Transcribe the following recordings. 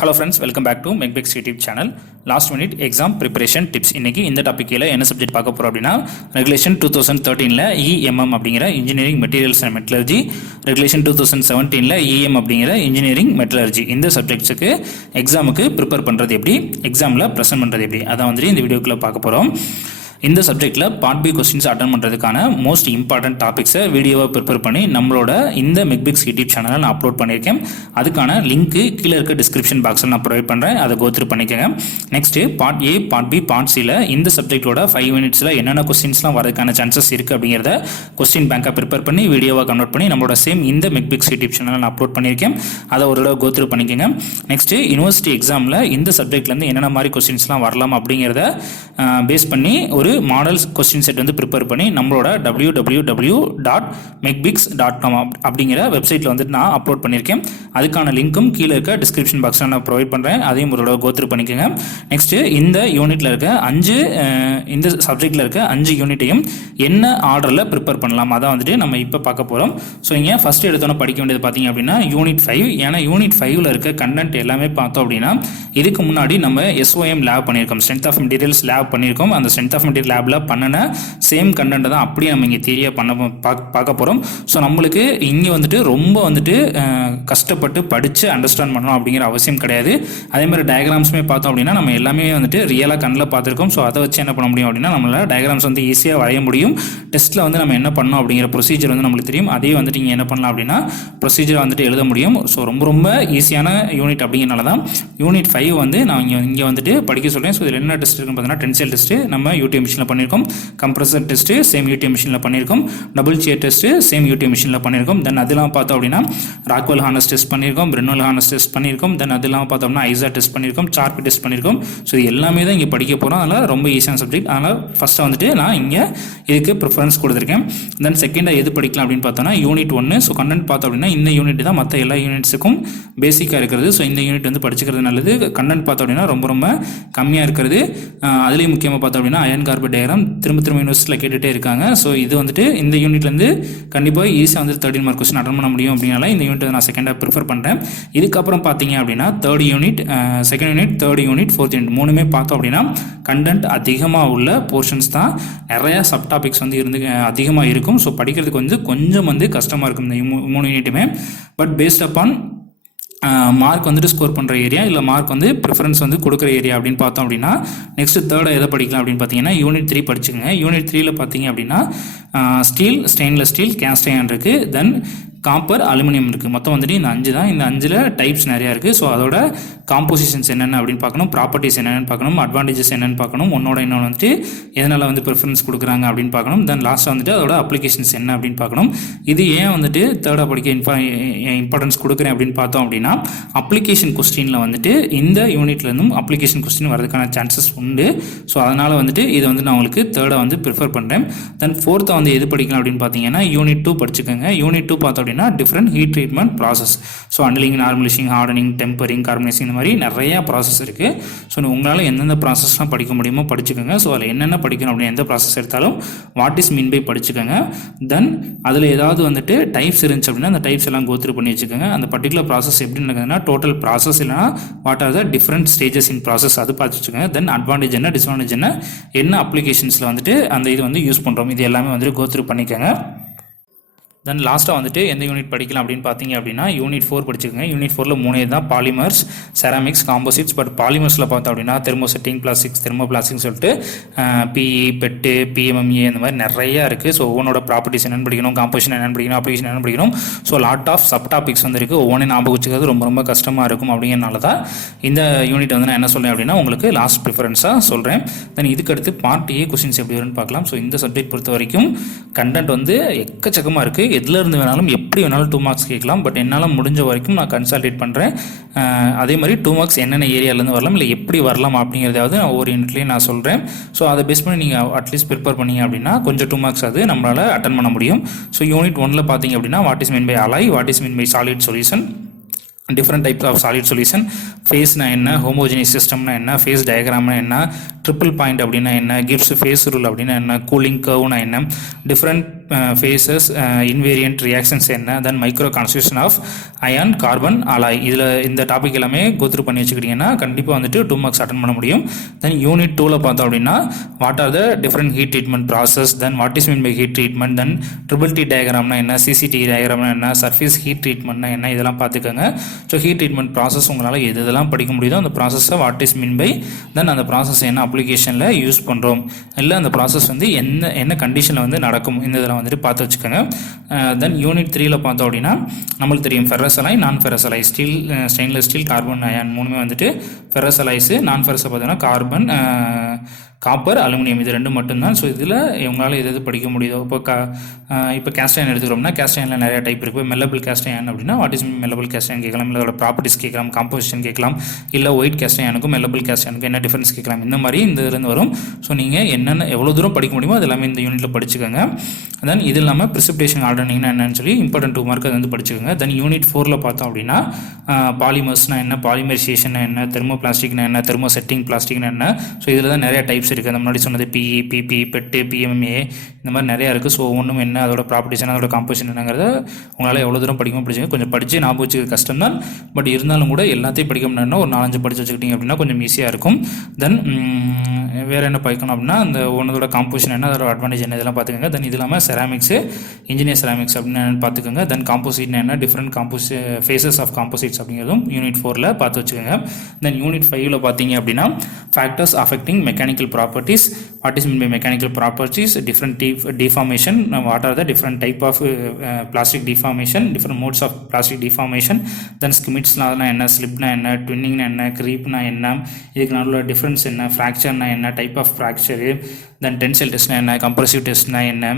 Hello friends, welcome back to MechBix YouTube channel. Last minute exam preparation tips. இன்னைக்கு இந்த டாபிக்ல என்ன subject பார்க்க போறோம் அப்படினா ரெகுலேஷன் 2013ல EMM அப்படிங்கற engineering materials and metallurgy, regulation 2017ல EM அப்படிங்கற இன்ஜினியரிங் மெட்டலர்ஜி இந்த சப்ஜெக்ட்ஸ்க்கு எக்ஸாமுக்கு ப்ரிப்பேர் பண்றது எப்படி, எக்ஸாம்ல பிரசன்ட் பண்றது எப்படி அத வந்து இந்த வீடியோக்குள்ள பார்க்க போறோம். இந்த சப்ஜெக்ட்ல பார்ட் பி क्वेश्चंस அட்டெண்ட் பண்றதுக்கான மோஸ்ட் இம்பார்ட்டன்ட் டாபிக்ஸை வீடியோவா ப்ரிப்பேர் பண்ணி நம்மளோட இந்த MechBix YouTube சேனல்ல நான் அப்லோட் பண்ணிருக்கேன். அதுக்கான லிங்க் கீழ இருக்க டிஸ்கிரிப்ஷன் பாக்ஸ்ல நான் ப்ரொவைட் பண்றேன். அதை கோ த்ரூ பண்ணிக்கங்க. Next part A, part B, part C ல இந்த சப்ஜெக்ட்டோட 5 மினிட்ஸ்ல என்னென்ன क्वेश्चंसலாம் வரதுக்கான சான்சஸ் இருக்கு அப்படிங்கறத क्वेश्चन பேங்கா ப்ரிப்பேர் பண்ணி வீடியோவா கன்வர்ட் பண்ணி நம்மளோட சேம் இந்த MechBix YouTube சேனல்ல நான் அப்லோட் பண்ணிருக்கேன். அதை ஒரு தடவை கோ த்ரூ பண்ணிக்கங்க. நெக்ஸ்ட் யுனிவர்சிட்டி எக்ஸாம்ல இந்த சப்ஜெக்ட்ல இருந்து என்னென்ன மாதிரி क्वेश्चंसலாம் வரலாம் அப்படிங்கறத பேஸ் பண்ணி ஒரு மாடல் क्वेश्चन செட் வந்து ப்ரிப்பேர் பண்ணி நம்மளோட www.mechbix.com அப்படிங்கிற வெப்சைட்ல வந்து நான் அப்லோட் பண்ணிருக்கேன். அதுக்கான லிங்க்கும் கீழ இருக்க டிஸ்கிரிப்ஷன் பாக்ஸ்ல நான் ப்ரொவைட் பண்றேன். அதையும் ஒரு தடவை கோ த்ரூ பண்ணிக்கங்க. நெக்ஸ்ட் இந்த யூனிட்ல இருக்க 5 இந்த சப்ஜெக்ட்ல இருக்க 5 யூனிட்டையும் என்ன ஆர்டர்ல ப்ரிப்பேர் பண்ணலாம் அத வந்துட்டு நம்ம இப்ப பார்க்க போறோம். சோ இங்க ஃபர்ஸ்ட் எடுத்தோன படிக்க வேண்டியது பாத்தீங்க அப்படினா யூனிட் 5. ஏனா யூனிட் 5ல இருக்க கண்டென்ட் எல்லாமே பார்த்தோம் அப்படினா இதுக்கு முன்னாடி நம்ம SOM லேப் பண்ணிருக்கோம், ஸ்ட்ரெngth ஆஃப் மெட்டீரியல்ஸ் லேப் பண்ணிருக்கோம். அந்த ஸ்ட்ரெngth ஆஃப் மெட்டீரியல் லேப்ல பண்ணன சேம் கண்டென்ட் தான் அப்படியே நம்ம இங்க தியரியா பார்க்க போறோம். சோ நம்மளுக்கு இங்க வந்துட்டு ரொம்ப வந்துட்டு கஷ்டப்பட்டு படிச்சு அண்டர்ஸ்டாண்ட் பண்ணனும் அப்படிங்கிற அவசியம் கிடையாது. அதே மாதிரி டயகிராம்ஸ்மே பார்த்தோம் அப்படினா நம்ம எல்லாமே வந்துட்டு ரியலா கண்ணுல பார்த்திருக்கோம். சோ அதை வச்சு என்ன பண்ண முடியும் அப்படினா நம்மளால டயகிராம்ஸ் வந்து ஈஸியா வரைய முடியும். டெஸ்ட்ல வந்து நம்ம என்ன பண்ணனும் அப்படிங்கிற ப்ரொசீஜர் வந்து நமக்கு தெரியும். அதே வந்துட்டு நீங்க என்ன பண்ணலாம் அப்படினா ப்ரொசீஜர் வந்துட்டு எழுத முடியும். சோ ரொம்ப ஈஸியான யூனிட் அப்படிங்கறனால தான் யூனிட் 5 வந்து நான் இங்க வந்துட்டு படிக்க சொல்றேன். சோ இதுல என்ன டெஸ்ட் இருக்குன்னு பார்த்தீங்கன்னா டென்சைல் டெஸ்ட் நம்ம UTM மிஷின்ல பண்ணிருக்கோம், கம்ப்ரஸர் டெஸ்ட் சேம் UTM மிஷின்ல பண்ணிருக்கோம், double shear test same UTM மிஷின்ல பண்ணிருக்கோம். தென் அதெல்லாம் பார்த்தோம் அப்படினா ராக்வெல் ஹார்னஸ் டெஸ்ட் பண்ணிருக்கோம், பிரென்வெல் ஹார்னஸ் டெஸ்ட் பண்ணிருக்கோம். தென் அதெல்லாம் பார்த்தோம்னா ஐசா டெஸ்ட் பண்ணிருக்கோம், சார்பி டெஸ்ட் பண்ணிருக்கோம். சோ இது எல்லாமே தான் இங்க படிக்க போறோம். அதனால ரொம்ப ஈஸியான சப்ஜெக்ட். அதனால ஃபர்ஸ்ட் வந்துட்டு நான் இங்க இதுக்கு ப்ரிஃபரன்ஸ் கொடுத்திருக்கேன். தென் செகண்டா எது படிக்கலாம் அப்படின்னு பார்த்தோம்னா யூனிட் 1. சோ கண்டென்ட் பார்த்தோம் அப்படினா இந்த யூனிட் தான் மற்ற எல்லா யூனிட்ஸுக்கும் பேசிக்கா இருக்கிறது. சோ இந்த யூனிட் வந்து படிச்சுக்கிறது நல்லது. கண்டென்ட் பார்த்தோம் அப்படினா ரொம்ப கம்மியா இருக்கிறது. அதுலயும் முக்கியமா பார்த்தோம் அப்படினா அயன் கார்பன் டயக்ராம் திரும்ப யூனிவர்சிட்டியில் கேட்டுட்டே இருக்காங்க. ஸோ இது வந்துட்டு இந்த யூனிட்லேருந்து கண்டிப்பாக ஈஸியாக வந்து 13 மார்க் கொஸ்டின் அட்டன் பண்ண முடியும். அப்படினால இந்த யூனிட் நான் செகண்டாக ப்ரிஃபர் பண்ணுறேன். இதுக்கப்புறம் பார்த்தீங்க அப்படின்னா third unit, second unit, third unit, fourth unit மூணுமே பார்த்தோம் அப்படின்னா கண்டென்ட் அதிகமாக உள்ள போர்ஷன்ஸ் தான். நிறையா சப் டாபிக்ஸ் வந்து அதிகமாக இருக்கும். ஸோ படிக்கிறதுக்கு வந்து கொஞ்சம் வந்து கஷ்டமாக இருக்கும் இந்த 3 யூனிட்டுமே. பட் பேஸ்ட் அப்பான் மார்க் வந்துட்டு ஸ்கோர் பண்ணுற ஏரியா இல்லை மார்க் வந்து ப்ரிஃபரன்ஸ் வந்து கொடுக்குற ஏரியா அப்படின்னு பார்த்தோம் அப்படின்னா நெக்ஸ்ட் தேர்டாக எதை படிக்கலாம் அப்படின்னு பார்த்தீங்கன்னா யூனிட் 3 படிச்சுக்கோங்க. யூனிட் 3ல பார்த்தீங்க அப்படின்னா steel, stainless steel, cast iron இருக்குது, தென் காப்பர், அலுமினியம் இருக்குது. மொத்தம் வந்துட்டு இந்த 5 தான். இந்த 5ல் டைப்ஸ் நிறையா இருக்குது. ஸோ அதோட காம்போசிஷன்ஸ் என்னென்ன அப்படின்னு பார்க்கணும், ப்ராப்பர்ட்டிஸ் என்னென்னு பார்க்கணும், அட்வான்டேஜஸ் என்னென்னு பார்க்கணும், இன்னொன்று வந்துட்டு எதனால் வந்து ப்ரிஃபரன்ஸ் கொடுக்குறாங்க அப்படின்னு பார்க்கணும். தென் லாஸ்ட்டாக வந்துட்டு அதோட அப்ளிகேஷன்ஸ் என்ன அப்படின்னு பார்க்கணும். இது ஏன் வந்துட்டு தேர்டாக படிக்க இம்பார்ட்டன்ஸ் கொடுக்குறேன் அப்படின்னு பார்த்தோம் அப்படின்னா அப்ளிகேஷன் கொஸ்டினில் வந்துட்டு இந்த யூனிட்லேருந்தும் அப்ளிகேஷன் கொஸ்டின் வரதுக்கான சான்சஸ் உண்டு. ஸோ அதனால் வந்துட்டு இதை வந்து நான் உங்களுக்கு தேர்டாக வந்து ப்ரிஃபர் பண்ணுறேன். தென் ஃபோர்த்தாக வந்து எது படிக்கலாம் அப்படின்னு பார்த்தீங்கன்னா யூனிட் 2 படிச்சுக்கோங்க. யூனிட் 2 பார்த்தோம் அப்படின்னா different heat treatment process. So annealing, normalising, hardening, tempering, carbonising இந்த மாதிரி நிறையா ப்ராசஸ் இருக்குது. ஸோ உங்களால் எந்தெந்த ப்ராசஸ்லாம் படிக்க முடியுமோ படிச்சுக்கோங்க. ஸோ அதில் என்னென்ன படிக்கணும் அப்படின்னு எந்த ப்ராசஸ் எடுத்தாலும் வாட் இஸ் மீன் பை படிச்சுக்கோங்க. தென் அதில் ஏதாவது வந்துட்டு டைப்ஸ் இருந்துச்சு அப்படின்னா அந்த டைப்ஸ் எல்லாம் கோத்ரூ பண்ணி வச்சுக்கோங்க. அந்த பர்டிகுலர் ப்ராசஸ் எப்படி நடக்குதுன்னா டோட்டல் ப்ராசஸ் இல்லைனா what are the different stages in process அது பார்த்து வச்சுக்கோங்க. தென் அட்வான்டேஜ் என்ன, டிஸ்அட்வான்டேஜ் என்ன அப்ளிகேஷன்ஸில் வந்துட்டு அந்த இது வந்து யூஸ் பண்ணுறோம், இது எல்லாமே வந்துட்டு கோத்ரூ பண்ணிக்கோங்க. தென் லாஸ்ட்டாக வந்துட்டு எந்த யூனிட் படிக்கலாம் அப்படின்னு பார்த்தீங்க அப்படின்னா யூனிட் 4 படிச்சுக்கோங்க. யூனிட் 4ல் 3 தான் பாலிமர்ஸ், செராமிக்ஸ், காம்போசிட்ஸ். பட் பாலிமர்ஸில் பார்த்தோம் அப்படின்னா தெர்மோசெட்டிங், பிளாஸ்டிக்ஸ், தெர்மோபிளாஸ்டிக்ஸ் சொல்லிட்டு PE, பெட்டு, PMME அந்த மாதிரி நிறையா இருக்குது. ஸோ ஒவ்வொன்றோட ப்ராப்பர்ட்டிஸ் என்னென்னு படிக்கணும், காம்போசிஷன் என்னென்னு படிக்கணும், அப்ளிகேஷன் என்னென்னு படிக்கணும். So lot of sub topics வந்து இருக்குது. ஒவ்வொன்றையும் ஞாபகம் வச்சுக்கிறது ரொம்ப கஷ்டமாக இருக்கும். அப்படிங்கிறனால தான் இந்த யூனிட் வந்து நான் என்ன சொல்கிறேன் அப்படின்னா உங்களுக்கு லாஸ்ட் ப்ரிஃபரன்ஸாக சொல்கிறேன். தென் இதுக்கடுத்து பார்ட் A கொஸ்டின்ஸ் எப்படி வரும்னு பார்க்கலாம். ஸோ இந்த சப்ஜெக்ட் பொறுத்த வரைக்கும் கண்டென்ட் வந்து எக்கச்சக்கமாக இருக்குது. எதில் இருந்து வேணாலும் எப்படி வேணாலும் 2 மார்க்ஸ் கேட்கலாம். பட் என்னால் முடிஞ்ச வரைக்கும் நான் கன்சல்டேட் பண்ணுறேன். அதே மாதிரி 2 மார்க்ஸ் என்னென்ன ஏரியாவிலேருந்து வரலாம் இல்லை எப்படி வரலாம் அப்படிங்கிறதாவது நான் ஒவ்வொரு யூனிட்லேயும் நான் சொல்கிறேன். ஸோ அதை பேஸ் பண்ணி நீங்கள் அட்லீஸ்ட் ப்ரிப்பேர் பண்ணீங்க அப்படின்னா கொஞ்சம் 2 மார்க்ஸ் அது நம்மளால் அட்டன் பண்ண முடியும். ஸோ யூனிட் 1ல் பார்த்தீங்க அப்படின்னா what is mean by alloy, what is mean by solid solution, different types of solid solution, phase na enna, homogeneous system na enna, phase diagram na enna, triple point அப்படினா என்ன, Gibbs phase rule அப்படினா என்ன, cooling curve na enna, different phases invariant reactions என்ன, then micro constitution of iron carbon alloy. இதில் இந்த topic எல்லாமே go through பண்ணி வச்சுக்கிட்டிங்கன்னா கண்டிப்பாக வந்துட்டு 2 மார்க்ஸ் அட்டன் பண்ண முடியும். தென் யூனிட் 2ல் பார்த்தோம் அப்படின்னா what are the different heat treatment process, then what is mean by heat treatment, then triple T டயக்ராம்னா என்ன, சிசிடி டயக்ராம்னா என்ன, சர்ஃபேஸ் ஹீட் ட்ரீட்மெண்ட்னா என்ன, இதெல்லாம் பார்த்துக்கோங்க. ஸோ ஹீட் ட்ரீட்மெண்ட் ப்ராசஸ் உங்களால் எது இதெல்லாம் படிக்க முடியுதோ அந்த ப்ராசஸை வாட் இஸ் மீன் பை, தென் அந்த ப்ராசஸ் என்ன அப்ளிகேஷனில் யூஸ் பண்ணுறோம், இல்லை அந்த ப்ராசஸ் வந்து என்ன கண்டிஷனில் வந்து நடக்கும், இந்த இதெல்லாம் வந்துட்டு பார்த்து வச்சுக்கோங்க. தென் யூனிட் 3ல் பார்த்தோம் அப்படின்னா நம்மளுக்கு தெரியும் ferrous alloy, non ferrous alloy, stainless steel, carbon iron மூணுமே வந்துட்டு ஃபெரஸ் அலாய்ஸு. நான் ஃபெரஸை பார்த்தீங்கன்னா கார்பன், காப்பர், அலுமினியம், இது ரெண்டு மட்டும்தான். ஸோ இதில் இவங்களால் எது படிக்க முடியுதோ இப்போ கேஸ்ட் அயன் எடுத்துக்கிறோம்னா கேஸ்ட் அயனில் நிறைய டைப் இருக்குது. மெல்லபிள் கேஸ்ட் அயன் அப்படின்னா வாட் இஸ் மெல்லபிள் கேஸ்ட் அயன் கேட்கலாம், இல்லை அதோட ப்ராப்பர்ட்டிஸ் கேட்கலாம், காம்போசிஷன் கேட்கலாம், இல்லை ஒயிட் கேஸ்ட் அயனுக்கும் மெல்லபிள் கேஸ்ட் அயனுக்கும் என்ன டிஃபரன்ஸ் கேட்கலாம். இந்த மாதிரி இந்த இதுலேருந்து வரும். ஸோ நீங்கள் என்னென்ன எவ்வளோ தூரம் படிக்க முடியுமோ அது எல்லாமே இந்த யூனிட்டில் படிச்சுக்கோங்க. தென் இது இல்லாமல் ப்ரிசிபிடேஷன் ஆர்டனிங்னா என்னன்னு சொல்லி இம்பார்ட்டன்ட் 2 மார்க் அது வந்து படிச்சுக்கோங்க. தென் யூனிட் 4ல் பார்த்தோம் அப்படின்னா பாலிமர்ஸ்னா என்ன, பாலிமரைசேஷன் என்ன, தெர்மோ பிளாஸ்டிக்னா என்ன, தெர்மோ செட்டிங் பிளாஸ்டிக்னா என்ன. ஸோ இதில் தான் நிறைய டைப்ஸ் இருக்குது. அந்த முன்னாடி சொன்னது பிஇ, பிபி, பெட்டு, பிஎம்ஏ, இந்த மாதிரி நிறையா இருக்குது. ஸோ ஒன்றும் என்ன, அதோட ப்ராப்பர்ட்டிஸ் என்ன, அதோட காம்போசிஷன் என்னங்கிறத உங்களால் எவ்வளோ தூரம் படிக்கணும் படிச்சுங்க. கொஞ்சம் படித்து ஞாபகம் வச்சுக்க கஷ்டம் தான், பட் இருந்தாலும் கூட எல்லாத்தையும் படிக்க முடியாதுன்னா ஒரு 4-5 படித்து வச்சுக்கிட்டிங்க அப்படின்னா கொஞ்சம் ஈஸியாக இருக்கும். தென் வேறு என்ன படிக்கணும் அப்படின்னா அந்த ஒன்றோட காம்போசிஷன் என்ன, அதோட அட்வான்டேஜ் என்ன, இதெல்லாம் பார்த்துக்கோங்க. தென் இது இல்லாமல் செராமிக்ஸு, இன்ஜினியர் செராமிக்ஸ் அப்படின்னு பார்த்துக்கோங்க. தென் காம்போசிட்னா என்ன, டிஃப்ரெண்ட் ஃபேஸஸ் ஆஃப் காம்போசிட்ஸ் அப்படிங்கிறதும் யூனிட் 4ல் பார்த்து வச்சுக்கோங்க. தென் யூனிட் 5ல் பார்த்தீங்க அப்படின்னா factors affecting mechanical properties, what is mean by mechanical properties, different deformation, what are the different type of plastic deformation, different modes of plastic deformation, then skimmits na enna, slip na enna, twinning na enna, creep na enna, idhukku nadulla difference enna, fracture na enna, type of fracture, then tensile test na enna, compressive test na enna,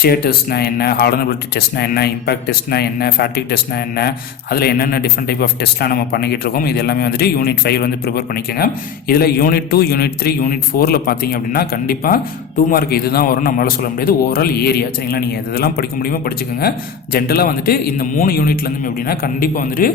shear test na enna, hardenability test na enna, impact test na enna, fatigue test na enna, adula enna different type of test la nama பண்ணிக்கிட்டு இருக்கோம். இது எல்லாமே வந்துட்டு unit 5 வந்து prepare பண்ணிக்கோங்க. இதில் unit 2, unit 3, unit 4ல் பார்த்தீங்க அப்படின்னா கண்டிப்பாக 2 மார்க் இதுதான் வரும் நம்மளால் சொல்ல முடியாது. ஓவரால் ஏரியா சரிங்களா, நீங்கள் இதெல்லாம் படிக்க முடியுமோ படிச்சுக்கோங்க. ஜென்ரலாக வந்துட்டு இந்த 3 யூனிட்லேருந்து எப்படின்னா கண்டிப்பாக வந்துட்டு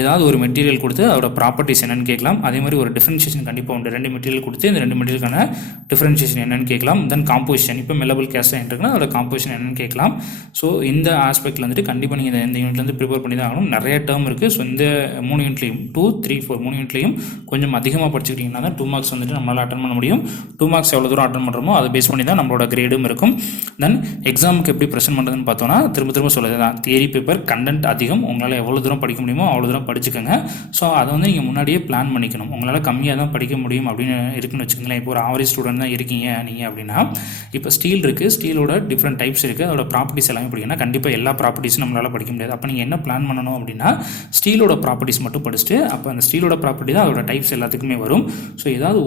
ஏதாவது ஒரு மெட்டீரியல் கொடுத்து அதோட ப்ராப்பர்ட்டிஸ் என்னென்னு கேட்கலாம். அதே மாதிரி ஒரு டிஃப்ரென்ஷியேஷன் கண்டிப்பாக உண்டு. 2 மெட்டீரியல் கொடுத்து இந்த 2 மெட்டீரியலுக்கான டிஃப்ரென்ஷியேஷன் என்னென்னு கேட்கலாம். தென் காம்போசிஷன், இப்போ மெல்லபிள் கேஸ்ட் அயன் இருக்குன்னா அதோட காம்போசிஷன் என்னென்னு கேட்கலாம். ஸோ இந்த ஆஸ்பெக்டில் வந்துட்டு கண்டிப்பாக நீங்கள் இந்த யூனிட்லேருந்து ப்ரிப்பேர் பண்ணி தான் ஆகணும். நிறைய டேர்ம் இருக்குது. ஸோ இந்த 3 யூனிட்லையும் 2, 3, 4 3 யூனிட்லையும் கொஞ்சம் அதிகமாக படிச்சுக்கிட்டிங்கன்னா தான் 2 மார்க்ஸ் வந்துட்டு நம்மளால் அட்டன் பண்ண முடியும். 2 மார்க்ஸ் எவ்வளோ தூரம் அட்டன் பண்ணுறோமோ அதை பேஸ் பண்ணி தான் நம்மளோட கிரேடும் இருக்கும். தென் எக்ஸாமுக்கு எப்படி ப்ரெசென்ட் பண்ணுறதுன்னு பார்த்தோன்னா திரும்ப சொல்லுது தான், தியரி பேப்பர் கண்டென்ட் அதிகம், உங்களால் எவ்வளோ தூரம் படிக்க முடியுமோ அவ்வளோ தூரம் படிச்சுக்கோங்க. ஸோ அதை வந்து நீங்கள் முன்னாடியே பிளான் பண்ணிக்கணும். உங்களால் கம்மியாக தான் படிக்க முடியும் அப்படின்னு இருக்குன்னு வச்சுக்கோங்களேன். இப்போ ஒரு ஆவரேஜ் ஸ்டூடெண்ட் தான் இருக்கீங்க நீங்கள் அப்படின்னா, இப்போ ஸ்டீல் இருக்குது, ஸ்டீலோட டிஃப்ரெண்ட் டைப்ஸ் இருக்குது, அதோட ப்ராப்பர்ட்டிஸ் எல்லாமே படிக்கணும். கண்டிப்பாக எல்லா ப்ராப்பர்ட்டிஸும் நம்மளால் படிக்க முடியாது. அப்போ நீங்கள் என்ன பிளான் பண்ணணும் அப்படின்னா ஸ்டீலோட ப்ராப்பர்ட்டிஸ் மட்டும் படிச்சுட்டு, அப்போ அந்த ஸ்டீலோட ப்ராப்பர்ட்டி தான் அதோட டைப்ஸ் எல்லாத்துக்குமே வரும். ஸோ ஏதாவது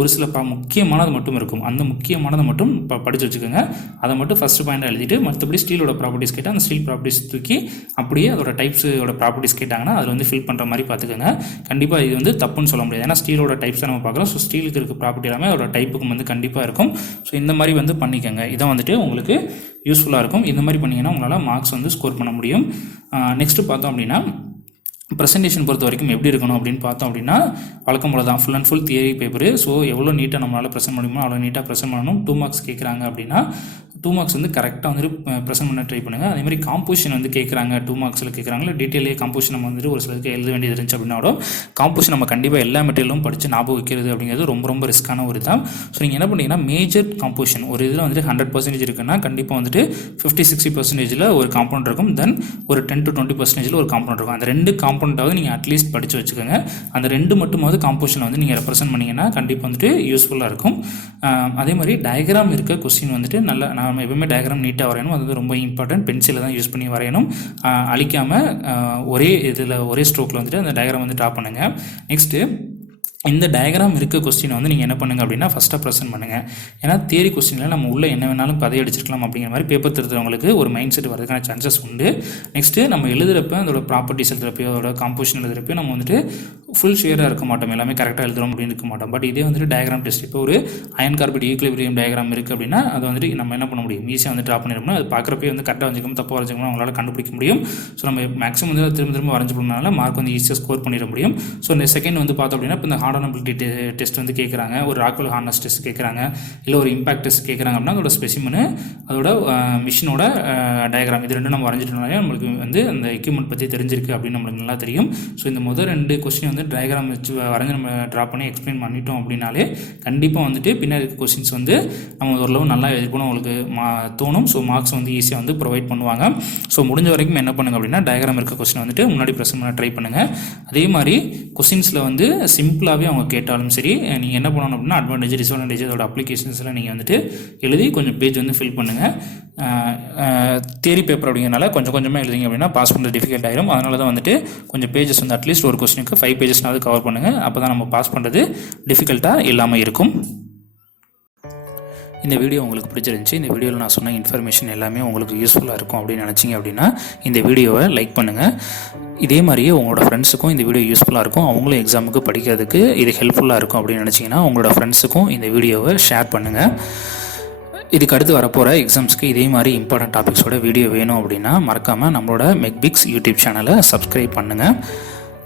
ஒரு சில முக்கியமானது மட்டும் இருக்கும். அந்த முக்கியமானதை மட்டும் படித்து வச்சுக்கோங்க. அதை மட்டும் ஃபஸ்ட்டு பாயிண்டாக எழுதிட்டு மற்றபடி ஸ்டீலோட ப்ராப்பர்ட்டிஸ் கேட்டால் அந்த ஸ்டீல் ப்ராப்பர்ட்டிஸ் தூக்கி அப்படியே அதோட டைப்ஸோட ப்ராப்பர்ட்டிஸ் கேட்டாங்கன்னா அதில் வந்து ஃபில் பண்ணுற மாதிரி பார்த்துக்கோங்க. கண்டிப்பாக இது வந்து தப்புன்னு சொல்ல முடியாது. ஏன்னா ஸ்டீலோட டைப்ஸ் நம்ம பார்க்குறோம். ஸோ ஸ்டீலுக்கு இருக்க ப்ராப்பர்ட்டி எல்லாமே அதோட டைப்புக்கும் வந்து கண்டிப்பாக இருக்கும். ஸோ இந்த மாதிரி வந்து பண்ணிக்கோங்க. இதான் வந்துட்டு உங்களுக்கு யூஸ்ஃபுல்லாக இருக்கும். இந்த மாதிரி பண்ணிங்கன்னா உங்களால் மார்க்ஸ் வந்து ஸ்கோர் பண்ண முடியும். நெக்ஸ்ட்டு பார்த்தோம் அப்படின்னா ப்ரெசன்டேஷன் பொறுத்த வரைக்கும் எப்படி இருக்கணும் அப்படின்னு பார்த்தோம் அப்படின்னா வழக்கம் போல தான் full and full theory paper. So எவ்வளோ நீட்டாக நம்மளால் ப்ரெசென்ட் முடியுமோ அவ்வளோ நீட்டாக ப்ரெசென்ட் பண்ணணும். 2 மார்க்ஸ் கேட்குறாங்க அப்படின்னா 2 மார்க்ஸ் வந்து கரெக்டாக வந்துட்டு ப்ரெசென்ட் பண்ண ட்ரை பண்ணுங்கள். அதேமாதிரி காம்போசிஷன் வந்து கேட்குறாங்க, 2 மார்க்ஸில் கேட்குறாங்களா, டீட்டெயிலே காம்போசிஷன் நம்ம வந்துட்டு ஒரு சிலருக்கு எழுத வேண்டியது இருந்துச்சு அப்படின்னாலும் காம்போசிஷன் நம்ம கண்டிப்பாக எல்லா மெட்டீரியலும் படித்து ஞாபகம் வைக்கிறது அப்படிங்கிறது ரொம்ப ரிஸ்க்கான ஒரு தான். ஸோ நீங்கள் என்ன பண்ணிங்கன்னா மேஜர் காம்போசிஷன் ஒரு இதில் வந்துட்டு 100% இருக்குன்னா கண்டிப்பாக வந்துட்டு 50-60% ஒரு காம்பவுண்ட் இருக்கும். தென் ஒரு 10-20% ஒரு காம்பவுண்ட் இருக்கும். அந்த 2 காம்பவுண்டாவது நீங்கள் அட்லீஸ்ட் படித்து வச்சுக்கோங்க. அந்த 2 மட்டுமாவது காம்போசிஷன் வந்து நீங்கள் ரெப்ரசென்ட் பண்ணிங்கன்னா கண்டிப்பாக வந்துட்டு யூஸ்ஃபுல்லாக இருக்கும். அதே மாதிரி டயக்ராம் இருக்க கொஸ்டின் வந்துட்டு நல்லா நம்ம எப்பவுமே டயக்ராம் நீட்டாக வரையணும். அது வந்து ரொம்ப இம்பார்ட்டன்ட். பென்சிலை தான் யூஸ் பண்ணி வரையணும். அழிக்காமல் ஒரே ஸ்ட்ரோக்கில் வந்துட்டு அந்த டயக்ராம் வந்து ட்ரா பண்ணுங்கள். நெக்ஸ்ட்டு இந்த டயக்ராம் இருக்க கொஸ்டினை வந்து நீங்கள் என்ன பண்ணுங்கள் அப்படின்னா ஃபஸ்ட்டாக ப்ரெசென்ட் பண்ணுங்கள். ஏன்னா தியரி கொஸ்டினில் நம்ம உள்ளே என்ன வேணாலும் கதை அடிச்சிருக்கலாம் அப்படிங்கிற மாதிரி பேப்பர் திருத்துறவங்களுக்கு ஒரு மைண்ட் செட் வரதுக்கான சான்சஸ் உண்டு. நெக்ஸ்ட்டு நம்ம எழுதுகிறப்ப அதோட ப்ராப்பர்ட்டிஸ் எழுதுகிறப்போ அதோட காம்போசிஷன் எழுதுகிறப்போ நம்ம வந்துட்டு ஃபுல் ஷியராக இருக்க மாட்டோம், எல்லாமே கரெக்டாக எழுதுறோம் அப்படின்னு இருக்க மாட்டோம். பட் இதே வந்துட்டு டயக்ராம் டெஸ்ட், இப்போ ஒரு அயன் கார்பைட் ஈக்குலிபிரியம் டயக்ராம் இருக்குது அப்படின்னா அது வந்துட்டு நம்ம என்ன பண்ண முடியும், ஈஸியாக வந்து ட்ரா பண்ணிடணும். அது பார்க்குறப்பே வந்து கரெக்டாக வச்சுக்கணும், தப்பாக வச்சுக்கணும் அவங்களால கண்டுபிடிக்க முடியும். ஸோ நம்ம மேக்ஸிமம் வந்து திரும்ப வரைஞ்சி போனால மார்க் வந்து ஈஸியாக ஸ்கோர் பண்ணிட முடியும். ஸோ இந்த செகண்ட் வந்து பார்த்தோம் அப்படின்னா இப்போ இந்த ஹார்டனபிலிட்டி டெஸ்ட் வந்து கேட்குறாங்க, ஒரு ராக்வெல் ஹார்னஸ் டெஸ்ட் கேட்குறாங்க, இல்லை ஒரு இம்பாக்ட் டெஸ்ட் கேட்குறாங்க அப்படின்னா அதோட ஸ்பெசிமனு, அதோட மிஷினோட டயக்ராம், இது ரெண்டும் நம்ம வரைஞ்சிட்டோம்னாலே நம்மளுக்கு வந்து அந்த எக்யூப்மெண்ட் பற்றி தெரிஞ்சிருக்கு அப்படின்னு நம்மளுக்கு நல்லா தெரியும். ஸோ இந்த முதல் 2 கொஸ்டின் வந்து டயக்ராம் வச்சு வரைஞ்சி நம்ம ட்ரா பண்ணி எக்ஸ்பிளைன் பண்ணிட்டோம் அப்படின்னாலே கண்டிப்பாக வந்துட்டு பின்னாடி இருக்க கொஸ்டின்ஸ் வந்து நம்ம ஓரளவு நல்லா எழுதிக்கணும் உங்களுக்கு தோணும். ஸோ மார்க்ஸ் வந்து ஈஸியாக வந்து ப்ரொவைட் பண்ணுவாங்க. ஸோ முடிஞ்ச வரைக்கும் என்ன பண்ணுங்க அப்படின்னா டயக்ராம் இருக்க கொஸ்டின் வந்துட்டு முன்னாடி ப்ரெசென்ட் பண்ண ட்ரை பண்ணுங்கள். அதே மாதிரி கொஸ்டின்ஸில் வந்து சிம்பிளாகவே அவங்க கேட்டாலும் சரி, நீங்கள் என்ன பண்ணணும் அப்படின்னா அட்வான்டேஜ் டிஸ்அட்வான்டேஜ் அதோட அப்ளிகேஷன்ஸில் நீங்கள் வந்துட்டு எழுதி கொஞ்சம் பேஜ் வந்து ஃபில் பண்ணுங்கள். தியரி பேப்பர் அப்படிங்கிறனால கொஞ்சமாக எழுதிங்க அப்படின்னா பாஸ் பண்ணுறது டிஃபிகல்ட் ஆகிடும். அதனால தான் வந்துட்டு கொஞ்சம் பேஜஸ் வந்து அட்லீஸ்ட் ஒரு கொஸ்டினுக்கு 5 பேஜஸ்னாவது கவர் பண்ணுங்கள். அப்போ தான் நம்ம பாஸ் பண்ணுறது டிஃபிகல்ட்டாக இல்லாமல் இருக்கும். இந்த வீடியோ உங்களுக்கு பிடிச்சிருந்துச்சி, இந்த வீடியோவில் நான் சொன்ன இன்ஃபர்மேஷன் எல்லாமே உங்களுக்கு யூஸ்ஃபுல்லாக இருக்கும் அப்படின்னு நினச்சிங்க அப்படின்னா இந்த வீடியோவை லைக் பண்ணுங்கள். இதே மாதிரியே உங்களோட ஃப்ரெண்ட்ஸுக்கும் இந்த வீடியோ யூஸ்ஃபுல்லாக இருக்கும், அவங்களும் எக்ஸாமுக்கு படிக்கிறதுக்கு இது ஹெல்ப்ஃபுல்லாக இருக்கும் அப்படின்னு நினச்சிங்கன்னா உங்களோட ஃப்ரெண்ட்ஸுக்கும் இந்த வீடியோவை ஷேர் பண்ணுங்கள். இதுக்கு அடுத்து வரப்போகிற எக்ஸாம்ஸ்க்கு இதே மாதிரி இம்பார்ட்டன்ட் டாபிக்ஸோட வீடியோ வேணும் அப்படின்னா மறக்காமல் நம்மளோட மெக்பிக்ஸ் யூடியூப் சேனலை சப்ஸ்கிரைப் பண்ணுங்கள்.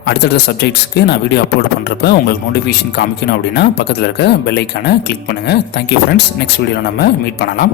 அடுத்தடுத்த சப்ஜெக்ட்ஸ்க்கு நான் வீடியோ அப்லோட் பண்ணுறப்ப உங்களுக்கு நோட்டிஃபிகேஷன் காமிக்கணும் அப்படின்னா பக்கத்தில் இருக்க பெல் ஐக்கானை கிளிக் பண்ணுங்கள். தேங்க்யூ ஃப்ரெண்ட்ஸ், நெக்ஸ்ட் வீடியோவில் நம்ம மீட் பண்ணலாம்.